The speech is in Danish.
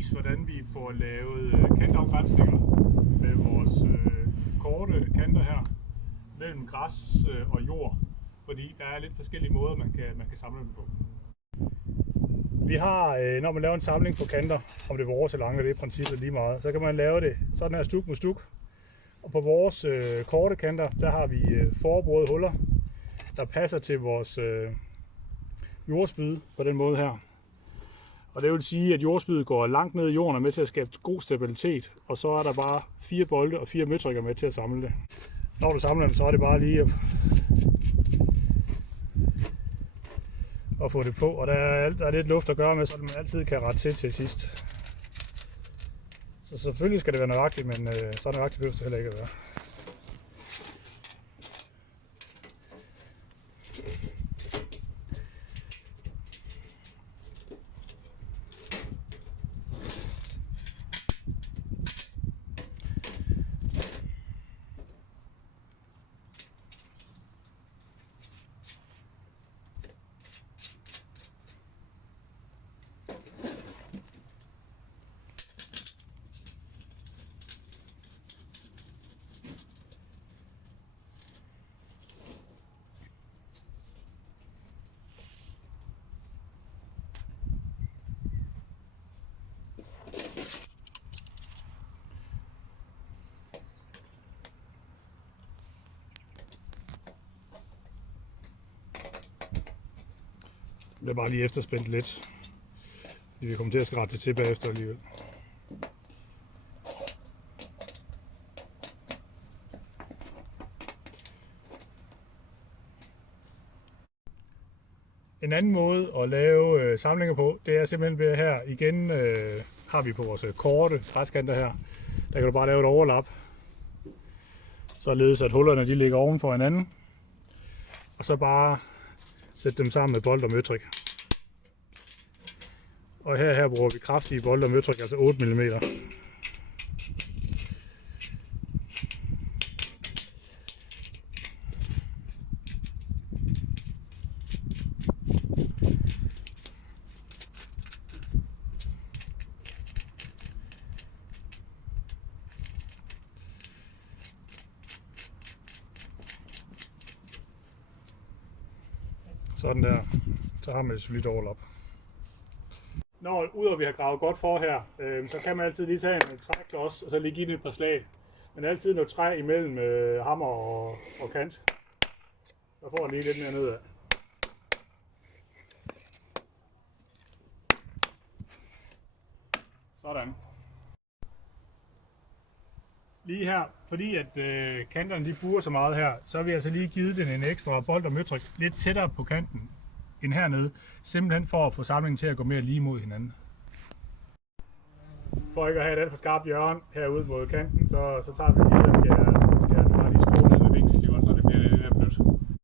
vise, hvordan vi får lavet kantafgrænsninger med vores korte kanter her mellem græs og jord, fordi der er lidt forskellige måder, man kan samle dem på. Vi har, når man laver en samling på kanter, om det er vores eller andre, det er i princippet lige meget, så kan man lave det sådan her stuk mod stuk. Og på vores korte kanter, der har vi forborede huller, der passer til vores jordspyd på den måde her. Og det vil sige, at jordspydet går langt ned i jorden og er med til at skabe god stabilitet, og så er der bare 4 bolde og 4 møtrikker med til at samle det. Når du samler dem, så er det bare lige at få det på, og der er lidt luft at gøre med, så man altid kan rette til sidst. Så selvfølgelig skal det være nøjagtigt, men så nøjagtigt behøver det heller ikke at være. Det er bare lige efterspændt lidt, fordi vi kommer til at skrate det til bagefter alligevel. En anden måde at lave samlinger på, det er simpelthen ved her igen har vi på vores korte græskanter her, der kan du bare lave et overlap, således at hullerne de ligger oven for hinanden, og så bare sætte dem sammen med bolt og møtrik. Og her bruger vi kraftige bolt og møtrik, altså 8 mm. Sådan der, så har man et solidt overlap. Når udover vi har gravet godt for her, så kan man altid lige tage en træklods og så lige give den et par slag. Men altid noget træ imellem hammer og kant. Så får den lige lidt mere nedad. Sådan. Lige her, fordi at kanterne de buer så meget her, så har vi altså lige givet den en ekstra bolt og møtrik lidt tættere på kanten end hernede, simpelthen for at få samlingen til at gå mere lige mod hinanden. For ikke at have et alt for skarpt hjørne herude mod kanten, så tager vi lige og skal bare lige skrue ned med vinkelsliver, så det bliver lidt mere blødt.